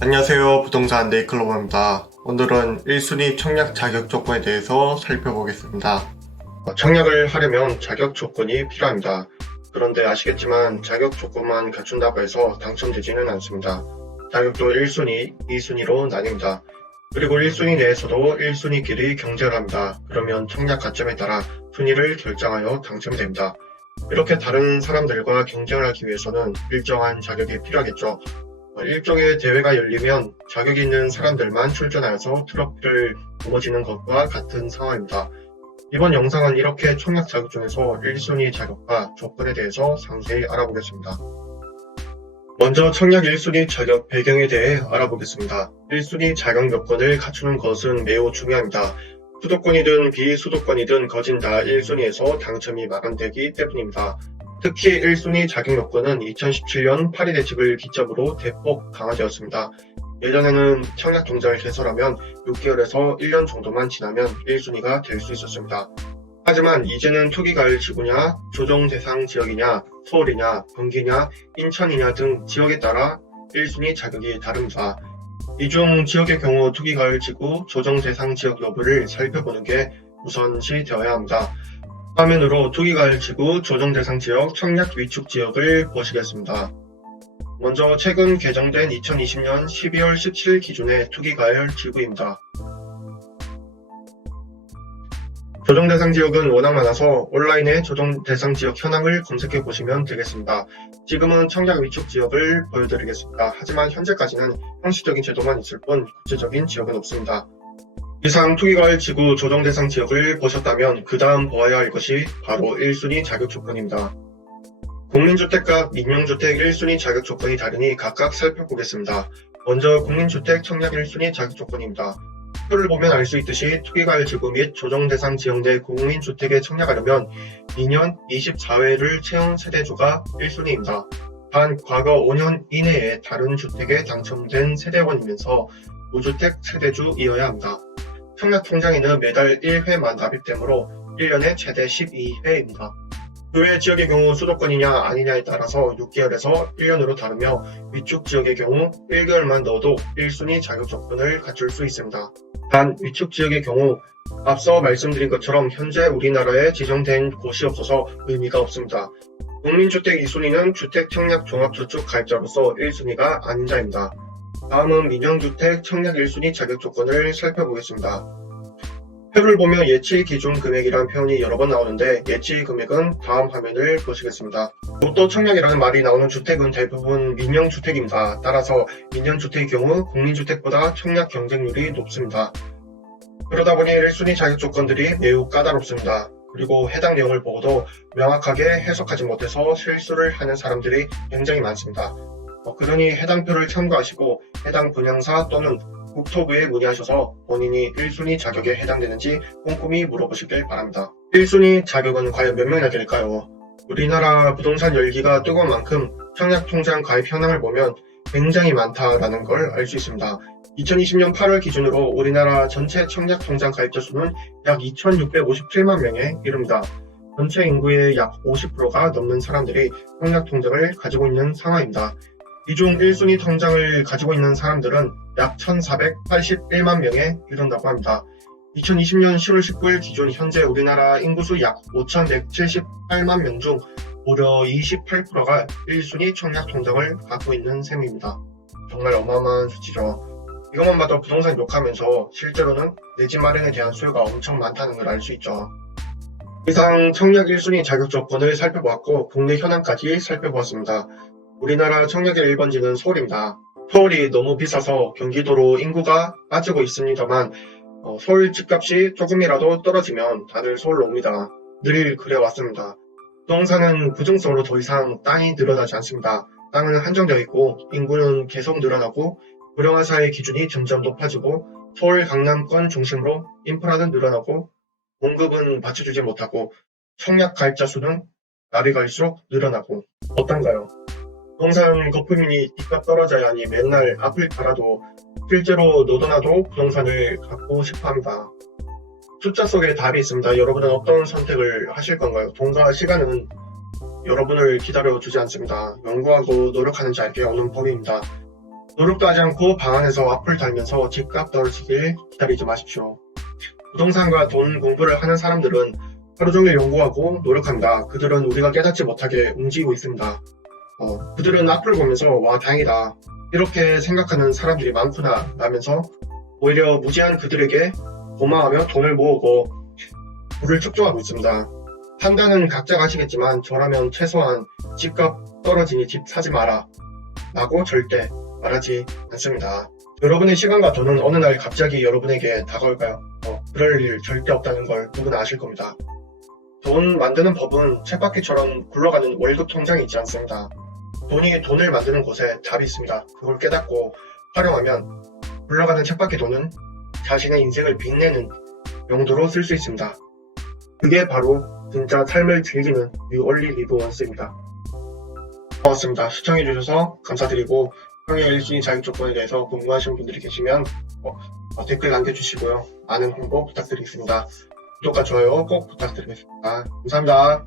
안녕하세요. 부동산 네이클로버입니다. 오늘은 1순위 청약 자격 조건에 대해서 살펴보겠습니다. 청약을 하려면 자격 조건이 필요합니다. 그런데 아시겠지만 자격 조건만 갖춘다고 해서 당첨되지는 않습니다. 자격도 1순위, 2순위로 나뉩니다. 그리고 1순위 내에서도 1순위끼리 경쟁을 합니다. 그러면 청약 가점에 따라 순위를 결정하여 당첨이 됩니다. 이렇게 다른 사람들과 경쟁을 하기 위해서는 일정한 자격이 필요하겠죠. 일종의 대회가 열리면 자격이 있는 사람들만 출전하여서 트로피를 거머쥐는 것과 같은 상황입니다. 이번 영상은 이렇게 청약 자격 중에서 1순위 자격과 조건에 대해서 상세히 알아보겠습니다. 먼저 청약 1순위 자격 배경에 대해 알아보겠습니다. 1순위 자격 요건을 갖추는 것은 매우 중요합니다. 수도권이든 비수도권이든 거진 다 1순위에서 당첨이 마련되기 때문입니다. 특히 1순위 자격 요건은 2017년 파리 대책을 기점으로 대폭 강화되었습니다. 예전에는 청약 동작을 개설하면 6개월에서 1년 정도만 지나면 1순위가 될 수 있었습니다. 하지만 이제는 투기가을 지구냐, 조정 대상 지역이냐, 서울이냐, 경기냐, 인천이냐 등 지역에 따라 1순위 자격이 다릅니다. 이 중 지역의 경우 투기가을 지구, 조정 대상 지역 여부를 살펴보는 게 우선시 되어야 합니다. 화면으로 투기가을 지구, 조정 대상 지역, 청약 위축 지역을 보시겠습니다. 먼저 최근 개정된 2020년 12월 17일 기준의 투기가을 지구입니다. 조정 대상 지역은 워낙 많아서 온라인에 조정 대상 지역 현황을 검색해 보시면 되겠습니다. 지금은 청약 위축 지역을 보여드리겠습니다. 하지만 현재까지는 형식적인 제도만 있을 뿐 구체적인 지역은 없습니다. 이상 투기가을 지구 조정 대상 지역을 보셨다면 그 다음 보아야 할 것이 바로 1순위 자격 조건입니다. 국민주택과 민영주택 1순위 자격 조건이 다르니 각각 살펴보겠습니다. 먼저 국민주택 청약 1순위 자격 조건입니다. 표를 보면 알 수 있듯이 투기가을 지구 및 조정 대상 지역 내 국민주택에 청약하려면 2년 24회를 채운 세대주가 1순위입니다. 단 과거 5년 이내에 다른 주택에 당첨된 세대원이면서 무주택 세대주이어야 합니다. 청약 통장에는 매달 1회만 납입되므로 1년에 최대 12회입니다. 그 외 지역의 경우 수도권이냐 아니냐에 따라서 6개월에서 1년으로 다르며 위축 지역의 경우 1개월만 넣어도 1순위 자격 조건을 갖출 수 있습니다. 단 위축 지역의 경우 앞서 말씀드린 것처럼 현재 우리나라에 지정된 곳이 없어서 의미가 없습니다. 국민주택 2순위는 주택 청약 종합저축 가입자로서 1순위가 아닌 자입니다. 다음은 민영주택 청약 1순위 자격 조건을 살펴보겠습니다. 표를 보면 예치 기준 금액이란 표현이 여러 번 나오는데 예치 금액은 다음 화면을 보시겠습니다. 로또 청약이라는 말이 나오는 주택은 대부분 민영주택입니다. 따라서 민영주택의 경우 국민주택보다 청약 경쟁률이 높습니다. 그러다 보니 1순위 자격 조건들이 매우 까다롭습니다. 그리고 해당 내용을 보고도 명확하게 해석하지 못해서 실수를 하는 사람들이 굉장히 많습니다. 그러니 해당 표를 참고하시고 해당 분양사 또는 국토부에 문의하셔서 본인이 1순위 자격에 해당되는지 꼼꼼히 물어보시길 바랍니다. 1순위 자격은 과연 몇 명이나 될까요? 우리나라 부동산 열기가 뜨거운 만큼 청약통장 가입 현황을 보면 굉장히 많다라는 걸 알 수 있습니다. 2020년 8월 기준으로 우리나라 전체 청약통장 가입자 수는 약 2,657만 명에 이릅니다. 전체 인구의 약 50%가 넘는 사람들이 청약통장을 가지고 있는 상황입니다. 이 중 1순위 통장을 가지고 있는 사람들은 약 1,481만 명에 이른다고 합니다. 2020년 10월 19일 기준 현재 우리나라 인구수 약 5,178만 명 중 무려 28%가 1순위 청약 통장을 갖고 있는 셈입니다. 정말 어마어마한 수치죠. 이것만 봐도 부동산 욕하면서 실제로는 내 집 마련에 대한 수요가 엄청 많다는 걸 알 수 있죠. 이상 청약 1순위 자격 조건을 살펴보았고 국내 현황까지 살펴보았습니다. 우리나라 청약의 1번지는 서울입니다. 서울이 너무 비싸서 경기도로 인구가 빠지고 있습니다만 서울 집값이 조금이라도 떨어지면 다들 서울로 옵니다. 늘 그래왔습니다. 부동산은 부증성으로 더 이상 땅이 늘어나지 않습니다. 땅은 한정되어 있고 인구는 계속 늘어나고 고령화사의 기준이 점점 높아지고 서울 강남권 중심으로 인프라는 늘어나고 공급은 받쳐주지 못하고 청약 가입자 수는 날이 갈수록 늘어나고 어떤가요? 부동산 거품이니 집값 떨어져야 하니 맨날 앞을 팔아도 실제로 너도나도 부동산을 갖고 싶어합니다. 숫자 속에 답이 있습니다. 여러분은 어떤 선택을 하실 건가요? 돈과 시간은 여러분을 기다려주지 않습니다. 연구하고 노력하는 자에게 오는 법입니다. 노력도 하지 않고 방 안에서 와플 달면서 집값 떨어지길 기다리지 마십시오. 부동산과 돈 공부를 하는 사람들은 하루 종일 연구하고 노력한다. 그들은 우리가 깨닫지 못하게 움직이고 있습니다. 그들은 앞을 보면서 와 다행이다 이렇게 생각하는 사람들이 많구나 라면서 오히려 무지한 그들에게 고마워하며 돈을 모으고 부를 축적하고 있습니다. 판단은 각자가 하시겠지만 저라면 최소한 집값 떨어지니 집 사지 마라 라고 절대 말하지 않습니다. 여러분의 시간과 돈은 어느 날 갑자기 여러분에게 다가올까요? 그럴 일 절대 없다는 걸 누구나 아실 겁니다. 돈 만드는 법은 쳇바퀴처럼 굴러가는 월급 통장이 있지 않습니다. 돈이 돈을 만드는 곳에 답이 있습니다. 그걸 깨닫고 활용하면 굴러가는 쳇바퀴 돈은 자신의 인생을 빛내는 용도로 쓸 수 있습니다. 그게 바로 진짜 삶을 즐기는 You Only Live Once입니다. 고맙습니다. 시청해주셔서 감사드리고 평행 LG 자격 조건에 대해서 궁금하신 분들이 계시면 댓글 남겨주시고요. 많은 홍보 부탁드리겠습니다. 구독과 좋아요 꼭 부탁드리겠습니다. 감사합니다.